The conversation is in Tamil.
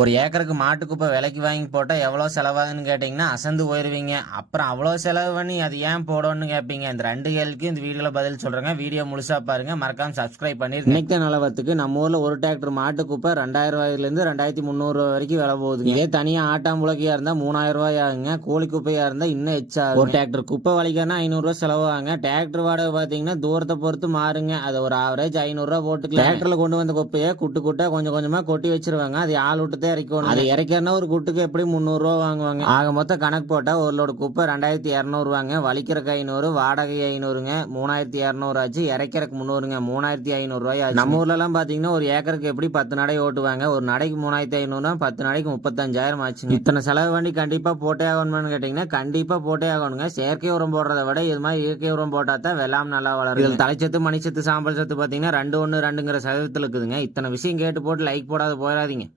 ஒரு ஏக்கருக்கு மாட்டு குப்பை விலைக்கு வாங்கி போட்டால் எவ்வளோ செலவாகுன்னு கேட்டிங்கன்னா அசந்து போயிடுவீங்க. அப்புறம் அவ்வளோ செலவு பண்ணி அது ஏன் போடணும்னு கேட்பீங்க. இந்த 2 கேள்விக்கும் இந்த வீடியோவில் பதில் சொல்கிறேங்க. வீடியோ முழுசாக பாருங்கள், மறக்காமல் சப்ஸ்கிரைப் பண்ணிருங்க. இன்னைக்கு நிலவரத்துக்கு நம்ம ஊரில் ஒரு டிராக்டர் மாட்டு குப்பை 2000 ரூபாயிலேருந்து 2300 வரைக்கும் விலை போகுது. இதே தனியாக ஆட்டாம்புழக்கையாக இருந்தால் 3000 ரூபாய் ஆகுங்க. கோழி குப்பையாக இருந்தால் இன்னும் எச்சாகும். ஒரு டிராக்டர் குப்பை வலிக்கன்னா 500 ரூபா செலவாகுங்க. டிராக்டர் வாடகை பார்த்தீங்கன்னா தூரத்தை பொறுத்து மாறுங்க. அது ஒரு ஆவரேஜ் 500 ரூபா போட்டுக்கலாம். டிராக்டரில் கொண்டு வந்த குப்பையை குட்டா கொஞ்சம் கொஞ்சமாக கொட்டி வச்சிருவாங்க. அது ஆள் விட்டு இறக்கணும். அது இறக்கனா ஒரு குட்டுக்கு எப்படி 300 ரூபா வாங்குவாங்க. ஆக மொத்தம் கணக்கு போட்டா ஒரு லோடு குப்பை 2200 வாங்க. வலிக்கிறக்கு 500, வாடகை 500ங்க, 3200 ஆச்சு. இறக்கிறக்கு 300ங்க, 3500 ரூபாய் ஆச்சு. நம்ம ஊர்ல எல்லாம் பாத்தீங்கன்னா ஒரு ஏக்கருக்கு எப்படி 10 நடை ஓட்டுவாங்க. ஒரு நடைக்கு 3500, 10 நாளைக்கு 35,000 ஆச்சுங்க. இத்தனை செலவு பண்ணி கண்டிப்பா போட்டே ஆகணும்னு கேட்டீங்கன்னா கண்டிப்பா போட்டே ஆகணுங்க. செயற்கை உரம் போடுறதை விட இது மாதிரி இயற்கை உரம் போட்டா தான் வெள்ளாம் நல்லா வளரும். இதுல தலைச்சத்து, மணிச்சத்து, சாம்பல் சத்து பாத்தீங்கன்னா 2:1 2ங்கிற சதவீதத்துல இருக்குதுங்க. இத்தனை விஷயம் கேட்டு போட்டு லைக் போடாத போயிடாதீங்க.